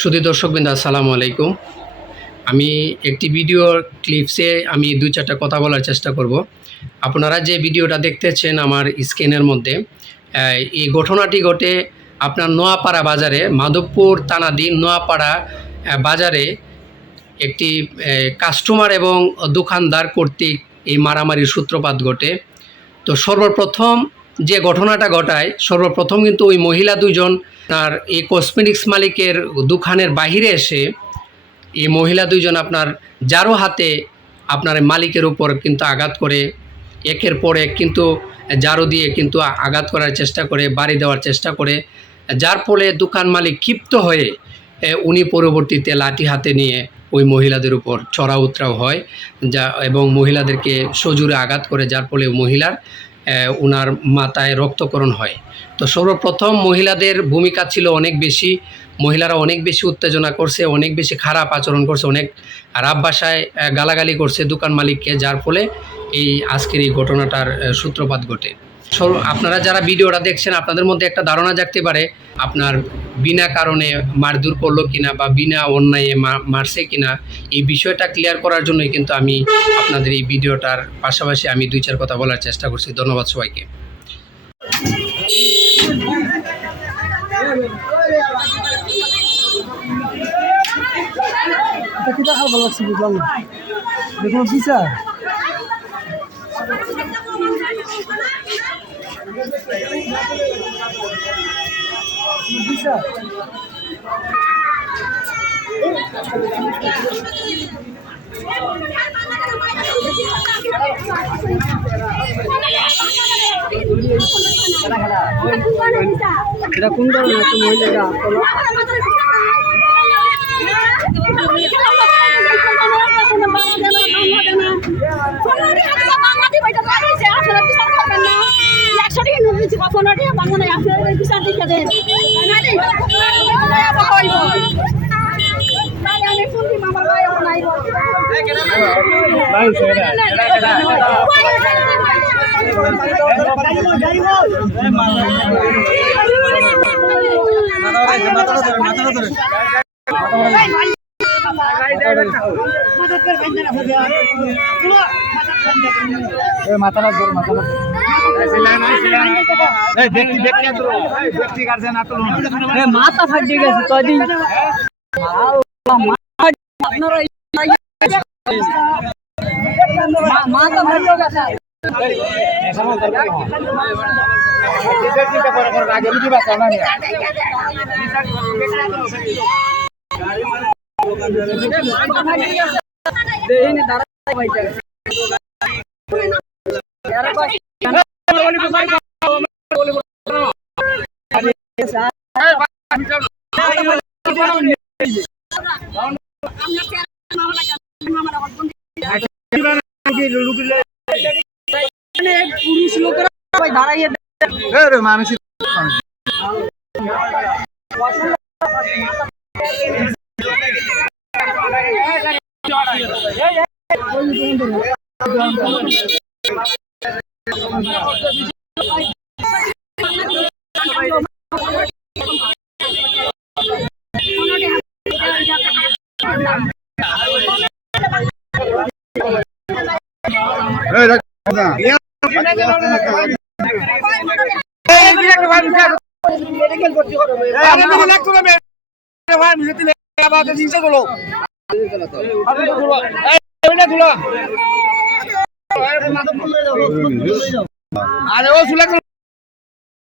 সুধী দর্শকবৃন্দ, আসসালামু আলাইকুম। আমি একটি ভিডিওর ক্লিপসে আমি 2-4টা কথা বলার চেষ্টা করব। আপনারা যে ভিডিওটা দেখতেছেন আমার স্ক্রিনের মধ্যে, এই ঘটনাটি ঘটে আপনার নোয়াপাড়া বাজারে, মাধবপুর থানাধীন নোয়াপাড়া বাজারে একটি কাস্টমার এবং দোকানদার কর্তৃক এই মারামারির সূত্রপাত ঘটে। তো সর্বপ্রথম যে ঘটনাটা ঘটায়, সর্বপ্রথম কিন্তু ওই মহিলা দুজন তার এই কসমেটিক্স মালিকের দোকানের বাহিরে এসে এই মহিলা দুইজন আপনার জারো হাতে আপনার মালিকের উপর কিন্তু আঘাত করে, একের পর এক কিন্তু জারো দিয়ে কিন্তু আঘাত করার চেষ্টা করে, বাড়ি দেওয়ার চেষ্টা করে, যার ফলে দোকান মালিক ক্ষিপ্ত হয়ে উনি পরবর্তীতে লাঠি হাতে নিয়ে ওই মহিলাদের উপর চড়া উতরাও হয় এবং মহিলাদেরকে সজোরে আঘাত করে, যার ফলে মহিলার ওনার মাথায় রক্তক্ষরণ হয়। তো সর্বপ্রথম মহিলাদের ভূমিকা ছিল অনেক বেশি, মহিলারা অনেক বেশি উত্তেজনা করছে, অনেক বেশি খারাপ আচরণ করছে, অনেক রাব ভাষায় গালাগালি করছে দোকান মালিককে, যার ফলে এই আজকের এই ঘটনাটার সূত্রপাত ঘটে। আপনারা যারা ভিডিওটা দেখছেন, আপনাদের মধ্যে একটা ধারণা জাগতে পারে আপনার বিনা কারণে মারধর করলো কিনা বা বিনা অন্যায়ে মারছে কিনা। এই বিষয়টা ক্লিয়ার করার জন্যই কিন্তু আমি আপনাদের এই ভিডিওটার পাশাপাশি আমি 2-4 কথা বলার চেষ্টা করছি। ধন্যবাদ সবাইকে। এটা কোন ধরনের একটা মহিলাকে মাথা ফাটিয়ে গেছে কদিন মাথা ফাটিয়ে গেছে। পুরুষ লোকেরা দাঁড়াইয়ে মানুষ আরে ও